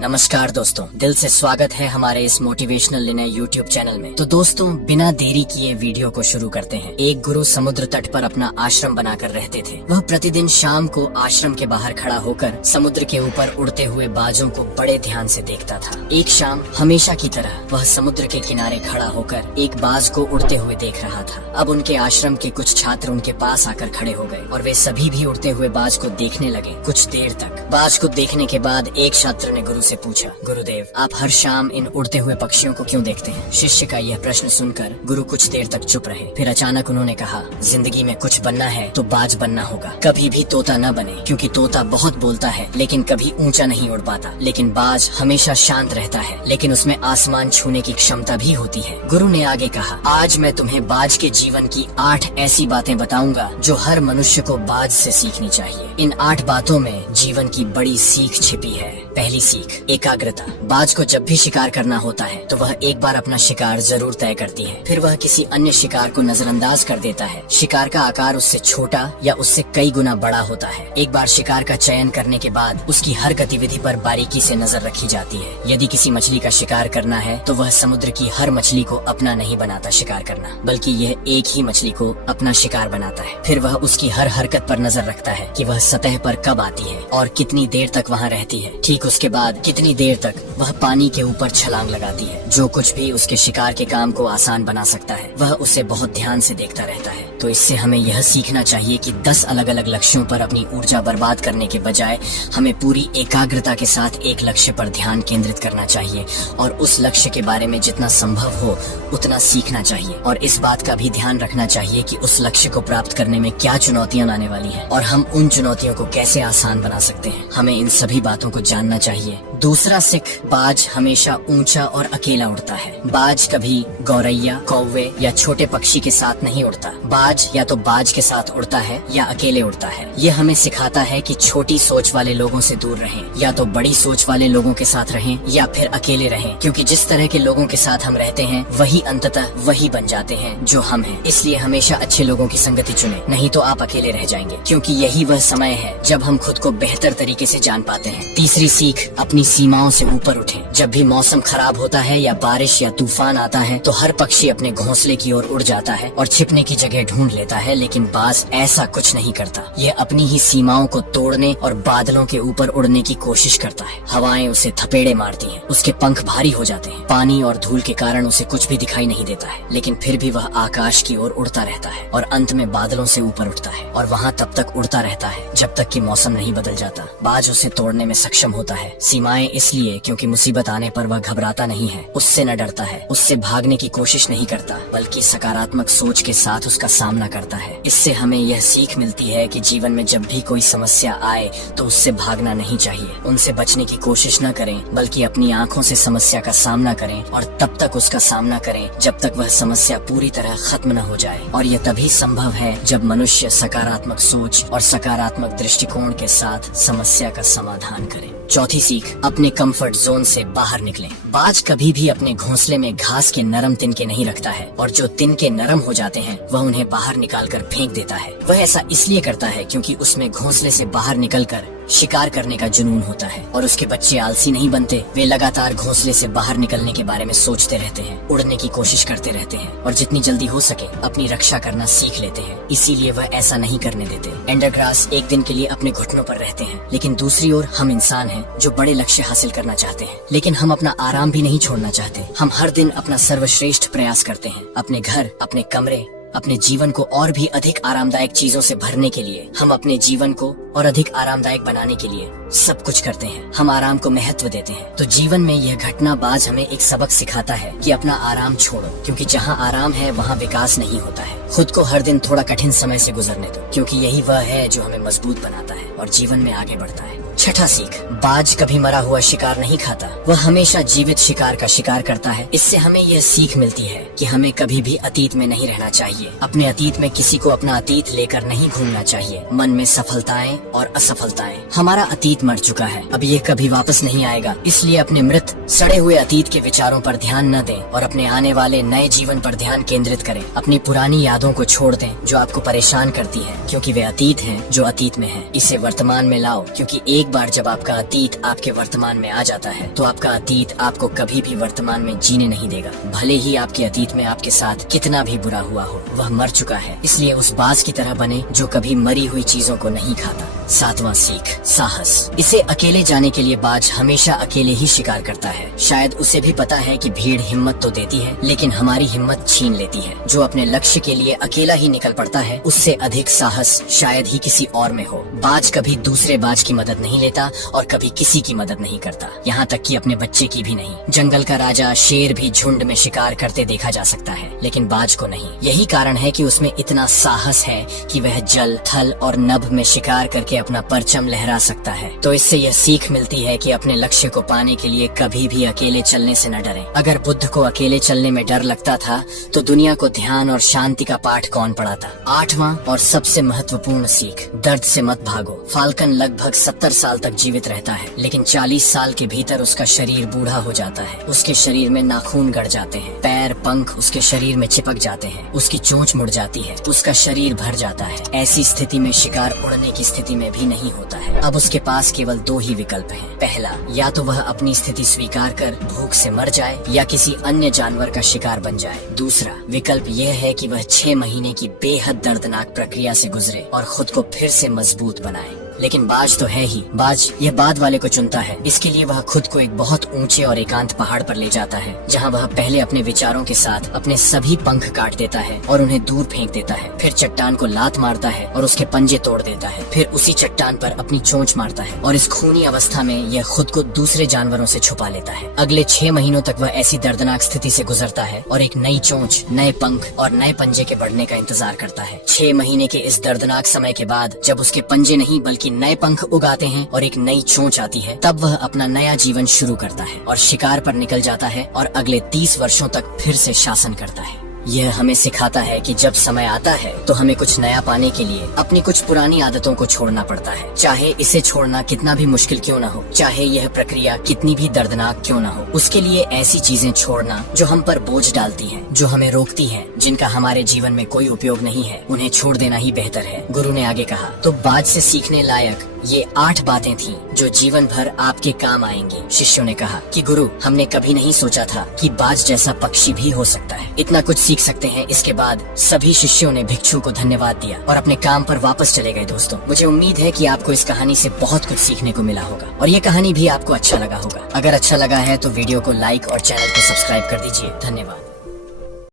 नमस्कार दोस्तों, दिल से स्वागत है हमारे इस मोटिवेशनल लिनय यूट्यूब चैनल में। तो दोस्तों, बिना देरी किए वीडियो को शुरू करते हैं। एक गुरु समुद्र तट पर अपना आश्रम बनाकर रहते थे। वह प्रतिदिन शाम को आश्रम के बाहर खड़ा होकर समुद्र के ऊपर उड़ते हुए बाजों को बड़े ध्यान से देखता था। एक शाम हमेशा की तरह वह समुद्र के किनारे खड़ा होकर एक बाज को उड़ते हुए देख रहा था। अब उनके आश्रम के कुछ छात्र उनके पास आकर खड़े हो गए और वे सभी भी उड़ते हुए बाज को देखने लगे। कुछ देर तक बाज को देखने के बाद एक छात्र ने गुरु से पूछा, गुरुदेव, आप हर शाम इन उड़ते हुए पक्षियों को क्यों देखते हैं? शिष्य का यह प्रश्न सुनकर गुरु कुछ देर तक चुप रहे। फिर अचानक उन्होंने कहा, जिंदगी में कुछ बनना है तो बाज बनना होगा। कभी भी तोता न बने, क्योंकि तोता बहुत बोलता है लेकिन कभी ऊंचा नहीं उड़ पाता। लेकिन बाज हमेशा शांत रहता है, लेकिन उसमें आसमान छूने की क्षमता भी होती है। गुरु ने आगे कहा, आज मैं तुम्हें बाज के जीवन की 8 ऐसी बातें बताऊंगा जो हर मनुष्य को बाज से सीखनी चाहिए। इन 8 बातों में जीवन की बड़ी सीख छिपी है। पहली सीख, एकाग्रता। बाज को जब भी शिकार करना होता है तो वह एक बार अपना शिकार जरूर तय करती है, फिर वह किसी अन्य शिकार को नजरअंदाज कर देता है। शिकार का आकार उससे छोटा या उससे कई गुना बड़ा होता है। एक बार शिकार का चयन करने के बाद उसकी हर गतिविधि पर बारीकी से नजर रखी जाती है। यदि किसी मछली का शिकार करना है तो वह समुद्र की हर मछली को अपना नहीं बनाता शिकार करना, बल्कि यह एक ही मछली को अपना शिकार बनाता है। फिर वह उसकी हर हरकत पर नजर रखता है कि वह सतह पर कब आती है और कितनी देर तक वहाँ रहती है। ठीक उसके बाद कितनी देर तक वह पानी के ऊपर छलांग लगाती है। जो कुछ भी उसके शिकार के काम को आसान बना सकता है वह उसे बहुत ध्यान से देखता रहता है। तो इससे हमें यह सीखना चाहिए कि 10 अलग अलग लक्ष्यों पर अपनी ऊर्जा बर्बाद करने के बजाय हमें पूरी एकाग्रता के साथ एक लक्ष्य पर ध्यान केंद्रित करना चाहिए और उस लक्ष्य के बारे में जितना संभव हो उतना सीखना चाहिए। और इस बात का भी ध्यान रखना चाहिए कि उस लक्ष्य को प्राप्त करने में क्या चुनौतियां आने वाली हैं और हम उन चुनौतियों को कैसे आसान बना सकते हैं। हमें इन सभी बातों को जानना चाहिए। दूसरा सीख, बाज हमेशा ऊंचा और अकेला उड़ता है। बाज कभी गौरैया, कौवे या छोटे पक्षी के साथ नहीं उड़ता। बाज या तो बाज के साथ उड़ता है या अकेले उड़ता है। ये हमें सिखाता है कि छोटी सोच वाले लोगों से दूर रहें, या तो बड़ी सोच वाले लोगों के साथ रहें या फिर अकेले रहें, क्योंकि जिस तरह के लोगों के साथ हम रहते हैं वही अंततः वही बन जाते हैं जो हम हैं। इसलिए हमेशा अच्छे लोगों की संगति चुनें, नहीं तो आप अकेले रह जाएंगे, क्योंकि यही वह समय है जब हम खुद को बेहतर तरीके से जान पाते हैं। तीसरी सीख, अपनी सीमाओं से ऊपर उठें। जब भी मौसम खराब होता है या बारिश या तूफान आता है तो हर पक्षी अपने घोंसले की ओर उड़ जाता है और छिपने की जगह ढूंढ लेता है, लेकिन बाज ऐसा कुछ नहीं करता। यह अपनी ही सीमाओं को तोड़ने और बादलों के ऊपर उड़ने की कोशिश करता है। हवाएं उसे थपेड़े मारती हैं, उसके पंख भारी हो जाते हैं, पानी और धूल के कारण उसे कुछ भी दिखाई नहीं देता है, लेकिन फिर भी वह आकाश की ओर उड़ता रहता है और अंत में बादलों से ऊपर उठता है और वहाँ तब तक उड़ता रहता है जब तक कि मौसम नहीं बदल जाता। बाज उसे तोड़ने में सक्षम होता है। सीमाएं इसलिए क्योंकि मुसीबत आने पर वह घबराता नहीं है, उससे न डरता है, उससे भागने की कोशिश नहीं करता, बल्कि सकारात्मक सोच के साथ उसका सामना करता है। इससे हमें यह सीख मिलती है कि जीवन में जब भी कोई समस्या आए तो उससे भागना नहीं चाहिए, उनसे बचने की कोशिश न करें, बल्कि अपनी आंखों से समस्या का सामना करें और तब तक उसका सामना करें जब तक वह समस्या पूरी तरह खत्म न हो जाए। और यह तभी संभव है जब मनुष्य सकारात्मक सोच और सकारात्मक दृष्टिकोण के साथ समस्या का समाधान करे। चौथी सीख, अपने कंफर्ट जोन से बाहर निकलें। बाज कभी भी अपने घोंसले में घास के नरम तिनके नहीं रखता है और जो तिनके नरम हो जाते हैं वह उन्हें बाहर निकालकर फेंक देता है। वह ऐसा इसलिए करता है क्योंकि उसमें घोंसले से बाहर निकलकर शिकार करने का जुनून होता है और उसके बच्चे आलसी नहीं बनते। वे लगातार घोंसले से बाहर निकलने के बारे में सोचते रहते हैं, उड़ने की कोशिश करते रहते हैं और जितनी जल्दी हो सके अपनी रक्षा करना सीख लेते हैं। इसीलिए वह ऐसा नहीं करने देते। एंडरग्रास एक दिन के लिए अपने घुटनों पर रहते हैं, लेकिन दूसरी ओर हम इंसान हैं जो बड़े लक्ष्य हासिल करना चाहते हैं, लेकिन हम अपना आराम भी नहीं छोड़ना चाहते। हम हर दिन अपना सर्वश्रेष्ठ प्रयास करते हैं। अपने घर, अपने कमरे, अपने जीवन को और भी अधिक आरामदायक चीजों से भरने के लिए, हम अपने जीवन को और अधिक आरामदायक बनाने के लिए सब कुछ करते हैं। हम आराम को महत्व देते हैं। तो जीवन में यह घटना बाज हमें एक सबक सिखाता है कि अपना आराम छोड़ो, क्योंकि जहाँ आराम है वहाँ विकास नहीं होता है। खुद को हर दिन थोड़ा कठिन समय से गुजरने दो, क्योंकि यही वह है जो हमें मजबूत बनाता है और जीवन में आगे बढ़ता है। छठा सीख, बाज कभी मरा हुआ शिकार नहीं खाता, वह हमेशा जीवित शिकार का शिकार करता है। इससे हमें यह सीख मिलती है कि हमें कभी भी अतीत में नहीं रहना चाहिए। अपने अतीत में किसी को अपना अतीत लेकर नहीं घूमना चाहिए। मन में सफलताएं और असफलताएं, हमारा अतीत मर चुका है, अब ये कभी वापस नहीं आएगा। इसलिए अपने मृत सड़े हुए अतीत के विचारों पर ध्यान न दें और अपने आने वाले नए जीवन पर ध्यान केंद्रित करें। अपनी पुरानी यादों को छोड़ दें जो आपको परेशान करती है, क्योंकि वे अतीत हैं जो अतीत में है। इसे वर्तमान में लाओ, क्योंकि एक बार जब आपका अतीत आपके वर्तमान में आ जाता है तो आपका अतीत आपको कभी भी वर्तमान में जीने नहीं देगा। भले ही आपके अतीत में आपके साथ कितना भी बुरा हुआ हो, वह मर चुका है, इसलिए उस बाज की तरह बने जो कभी मरी हुई चीजों को नहीं खाता। 7वां सीख, साहस। इसे अकेले जाने के लिए बाज हमेशा अकेले ही शिकार करता है। शायद उसे भी पता है कि भीड़ हिम्मत तो देती है लेकिन हमारी हिम्मत छीन लेती है। जो अपने लक्ष्य के लिए अकेला ही निकल पड़ता है उससे अधिक साहस शायद ही किसी और में हो। बाज कभी दूसरे बाज की मदद नहीं लेता और कभी किसी की मदद नहीं करता, यहाँ तक कि अपने बच्चे की भी नहीं। जंगल का राजा शेर भी झुंड में शिकार करते देखा जा सकता है लेकिन बाज को नहीं। यही कारण है कि उसमें इतना साहस है कि वह जल, थल और नभ में शिकार करके अपना परचम लहरा सकता है। तो इससे यह सीख मिलती है कि अपने लक्ष्य को पाने के लिए कभी भी अकेले चलने से न डरें। अगर बुद्ध को अकेले चलने में डर लगता था तो दुनिया को ध्यान और शांति का पाठ कौन पढ़ाता। 8वां और सबसे महत्वपूर्ण सीख, दर्द से मत भागो। फाल्कन लगभग 70 साल तक जीवित रहता है लेकिन 40 साल के भीतर उसका शरीर बूढ़ा हो जाता है। उसके शरीर में नाखून गड़ जाते हैं, पैर पंख उसके शरीर में चिपक जाते हैं, उसकी चोंच मुड़ जाती है, उसका शरीर भर जाता है। ऐसी स्थिति में शिकार उड़ने की स्थिति में भी नहीं होता है। अब उसके पास केवल 2 ही विकल्प हैं। पहला, या तो वह अपनी स्थिति स्वीकार कर भूख से मर जाए या किसी अन्य जानवर का शिकार बन जाए। दूसरा विकल्प यह है कि वह 6 महीने की बेहद दर्दनाक प्रक्रिया से गुजरे और खुद को फिर से मजबूत बनाए। लेकिन बाज तो है ही, बाज यह बाद वाले को चुनता है। इसके लिए वह खुद को एक बहुत ऊंचे और एकांत पहाड़ पर ले जाता है जहां वह पहले अपने विचारों के साथ अपने सभी पंख काट देता है और उन्हें दूर फेंक देता है। फिर चट्टान को लात मारता है और उसके पंजे तोड़ देता है। फिर उसी चट्टान पर अपनी चोंच मारता है और इस खूनी अवस्था में यह खुद को दूसरे जानवरों से छुपा लेता है। अगले 6 महीनों तक वह ऐसी दर्दनाक स्थिति से गुजरता है और एक नई चोंच, नए पंख और नए पंजे के बढ़ने का इंतजार करता है। 6 महीने के इस दर्दनाक समय के बाद जब उसके पंजे नहीं बल्कि नए पंख उगाते हैं और एक नई चोंच आती है, तब वह अपना नया जीवन शुरू करता है और शिकार पर निकल जाता है और अगले 30 वर्षों तक फिर से शासन करता है। यह हमें सिखाता है कि जब समय आता है तो हमें कुछ नया पाने के लिए अपनी कुछ पुरानी आदतों को छोड़ना पड़ता है, चाहे इसे छोड़ना कितना भी मुश्किल क्यों ना हो, चाहे यह प्रक्रिया कितनी भी दर्दनाक क्यों ना हो। उसके लिए ऐसी चीजें छोड़ना जो हम पर बोझ डालती हैं, जो हमें रोकती हैं, जिनका हमारे जीवन में कोई उपयोग नहीं है, उन्हें छोड़ देना ही बेहतर है। गुरु ने आगे कहा, तो बाज से सीखने लायक ये 8 बातें थीं जो जीवन भर आपके काम आएंगी। शिष्यों ने कहा कि गुरु, हमने कभी नहीं सोचा था कि बाज जैसा पक्षी भी हो सकता है, इतना कुछ सीख सकते हैं। इसके बाद सभी शिष्यों ने भिक्षु को धन्यवाद दिया और अपने काम पर वापस चले गए। दोस्तों, मुझे उम्मीद है कि आपको इस कहानी से बहुत कुछ सीखने को मिला होगा और ये कहानी भी आपको अच्छा लगा होगा। अगर अच्छा लगा है तो वीडियो को लाइक और चैनल को सब्सक्राइब कर दीजिए। धन्यवाद।